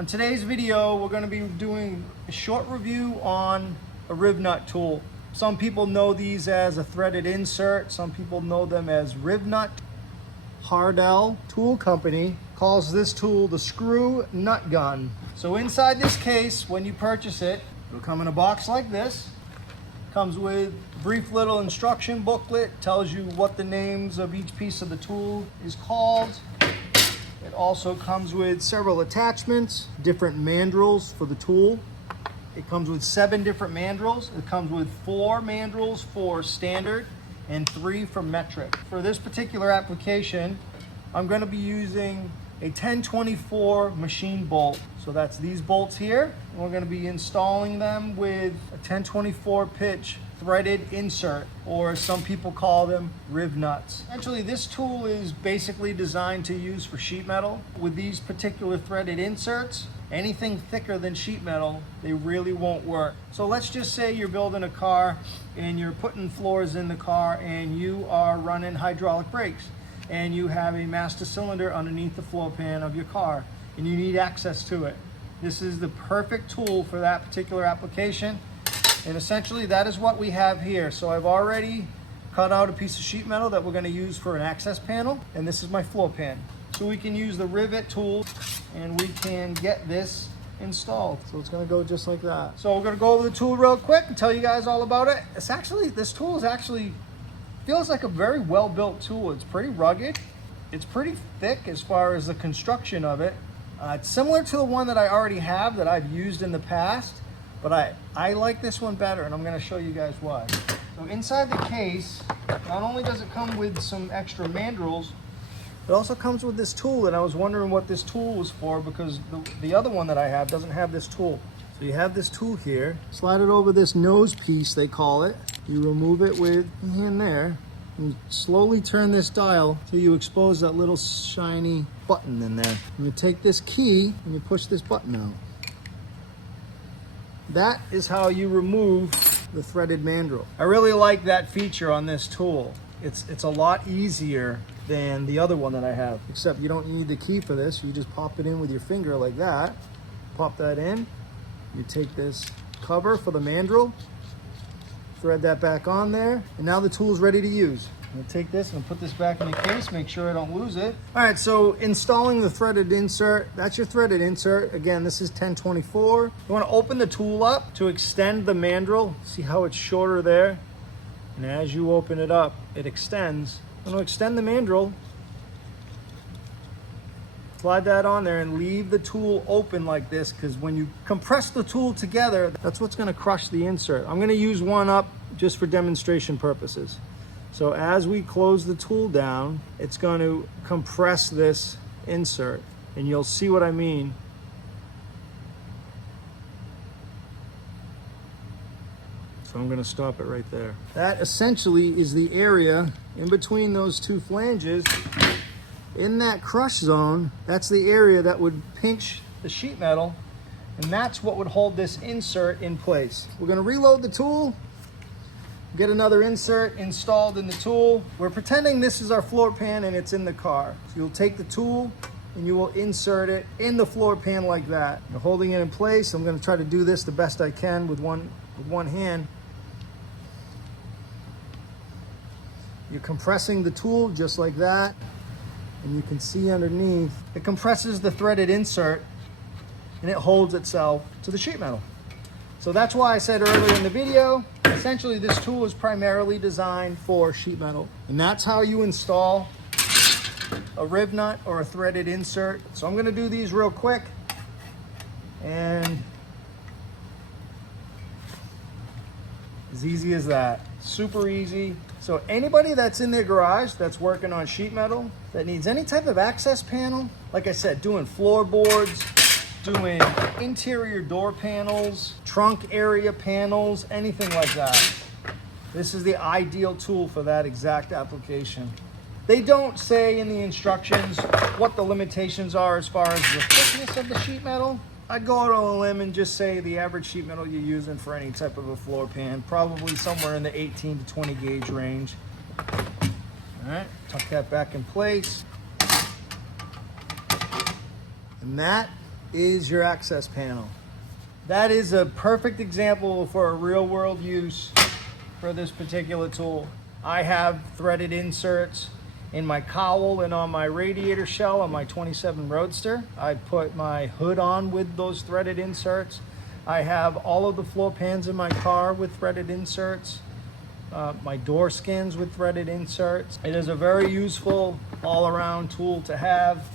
On today's video, we're going to be doing a short review on a riv-nut tool. Some people know these as a threaded insert. Some people know them as riv-nut. Hardell Tool Company calls this tool the screw nut gun. So inside this case, when you purchase it, it'll come in a box like this. Comes with a brief little instruction booklet, tells you what the names of each piece of the tool is called. It also comes with several attachments, different mandrels for the tool. It comes with 7 different mandrels. It comes with 4 mandrels for standard and 3 for metric. For this particular application, I'm going to be using a 1024 machine bolt. So that's these bolts here. And we're going to be installing them with a 1024 pitch threaded insert, or some people call them riv-nuts. Actually, this tool is basically designed to use for sheet metal. With these particular threaded inserts, anything thicker than sheet metal, they really won't work. So let's just say you're building a car and you're putting floors in the car and you are running hydraulic brakes and you have a master cylinder underneath the floor pan of your car and you need access to it. This is the perfect tool for that particular application. And essentially that is what we have here. So I've already cut out a piece of sheet metal that we're going to use for an access panel, and this is my floor pan. So we can use the rivet tool and we can get this installed. So it's going to go just like that. So we're going to go over the tool real quick and tell you guys all about it. This tool is actually feels like a very well built tool. It's pretty rugged. It's pretty thick as far as the construction of it. It's similar to the one that I already have that I've used in the past, but I like this one better, and I'm going to show you guys why. So inside the case, not only does it come with some extra mandrels, it also comes with this tool, and I was wondering what this tool was for because the other one that I have doesn't have this tool. So you have this tool here, slide it over this nose piece, they call it. You remove it with your hand there, and slowly turn this dial till you expose that little shiny button in there. And you take this key and you push this button out. That is how you remove the threaded mandrel. I really like that feature on this tool. It's a lot easier than the other one that I have, except you don't need the key for this. You just pop it in with your finger like that. Pop that in. You take this cover for the mandrel, thread that back on there, and now the tool is ready to use. I'm gonna take this and put this back in the case, make sure I don't lose it. All right, so installing the threaded insert, that's your threaded insert. Again, this is 1024. You wanna open the tool up to extend the mandrel. See how it's shorter there? And as you open it up, it extends. I'm gonna extend the mandrel, slide that on there and leave the tool open like this, because when you compress the tool together, that's what's gonna crush the insert. I'm gonna use one up just for demonstration purposes. So as we close the tool down, it's going to compress this insert, and you'll see what I mean. So I'm going to stop it right there. That essentially is the area in between those 2 flanges. In that crush zone, that's the area that would pinch the sheet metal, and that's what would hold this insert in place. We're going to reload the tool. Get another insert installed in the tool. We're pretending this is our floor pan and it's in the car. So you'll take the tool and you will insert it in the floor pan like that. You're holding it in place. I'm gonna try to do this the best I can with one hand. You're compressing the tool just like that. And you can see underneath, it compresses the threaded insert and it holds itself to the sheet metal. So that's why I said earlier in the video, essentially this tool is primarily designed for sheet metal. And that's how you install a riv nut or a threaded insert. So I'm gonna do these real quick. And as easy as that, super easy. So anybody that's in their garage that's working on sheet metal, that needs any type of access panel, like I said, doing floorboards, doing interior door panels, trunk area panels, anything like that. This is the ideal tool for that exact application. They don't say in the instructions what the limitations are as far as the thickness of the sheet metal. I'd go out on a limb and just say the average sheet metal you're using for any type of a floor pan, probably somewhere in the 18 to 20 gauge range. All right, tuck that back in place. And that is your access panel. That is a perfect example for a real world use for this particular tool. I have threaded inserts in my cowl and on my radiator shell on my 27 Roadster. I put my hood on with those threaded inserts. I have all of the floor pans in my car with threaded inserts. My door skins with threaded inserts. It is a very useful all-around tool to have,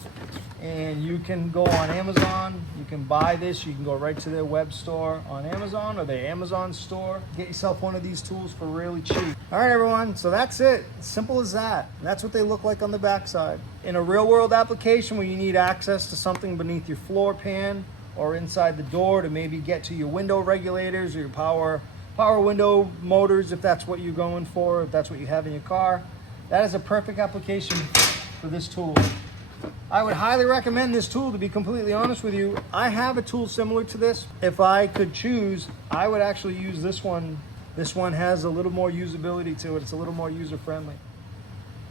and you can go on Amazon, you can buy this, you can go right to their web store on Amazon or their Amazon store. Get yourself one of these tools for really cheap. All right, everyone, so that's it. Simple as that. That's what they look like on the backside. In a real-world application where you need access to something beneath your floor pan or inside the door to maybe get to your window regulators or your power window motors, if that's what you're going for, if that's what you have in your car, that is a perfect application for this tool. I would highly recommend this tool, to be completely honest with you. I have a tool similar to this. If I could choose, I would actually use this one. This one has a little more usability to it. It's a little more user-friendly.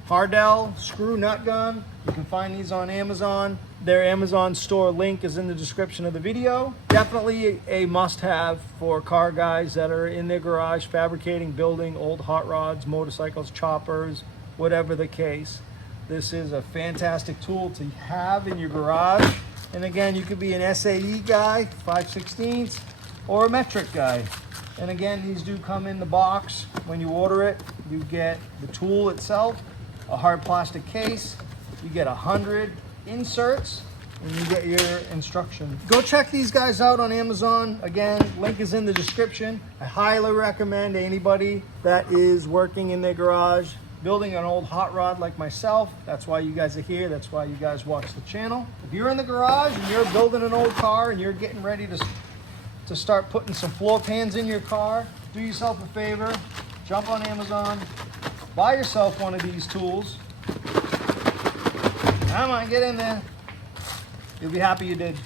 Hardell screw nut gun. You can find these on Amazon. Their Amazon store link is in the description of the video. Definitely a must-have for car guys that are in their garage fabricating, building old hot rods, motorcycles, choppers, whatever the case. This is a fantastic tool to have in your garage. And again, you could be an SAE guy, 5/16, or a metric guy. And again, these do come in the box. When you order it, you get the tool itself, a hard plastic case, you get 100 inserts, and you get your instructions. Go check these guys out on Amazon. Again, link is in the description. I highly recommend anybody that is working in their garage, building an old hot rod like myself. That's why you guys are here. That's why you guys watch the channel. If you're in the garage and you're building an old car and you're getting ready to start putting some floor pans in your car, do yourself a favor, jump on Amazon, buy yourself one of these tools. Come on, get in there. You'll be happy you did.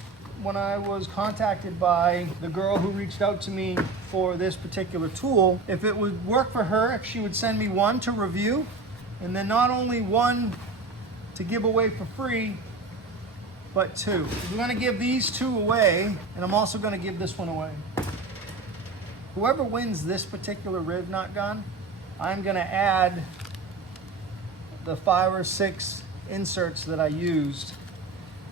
When I was contacted by the girl who reached out to me for this particular tool, if it would work for her, if she would send me one to review, and then not only one to give away for free, but two. I'm gonna give these two away, and I'm also gonna give this one away. Whoever wins this particular riv-nut gun, I'm gonna add the 5 or 6 inserts that I used,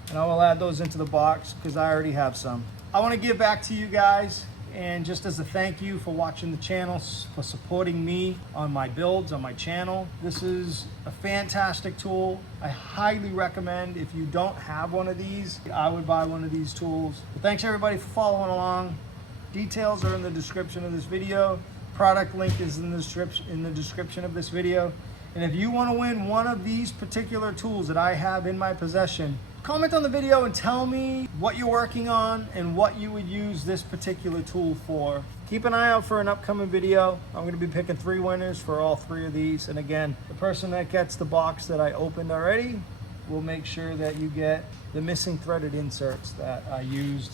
and I will add those into the box because I already have some. I want to give back to you guys, and just as a thank you for watching the channel, for supporting me on my builds on my channel. This is a fantastic tool. I highly recommend, if you don't have one of these, I would buy one of these tools. But thanks everybody for following along. Details are in the description of this video. Product link is in the description of this video. And if you want to win one of these particular tools that I have in my possession, comment on the video and tell me what you're working on and what you would use this particular tool for. Keep an eye out for an upcoming video. I'm going to be picking 3 winners for all 3 of these. And again, the person that gets the box that I opened already will make sure that you get the missing threaded inserts that I used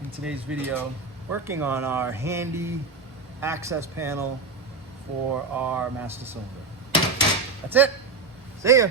in today's video, working on our handy access panel for our master cylinder. That's it. See ya.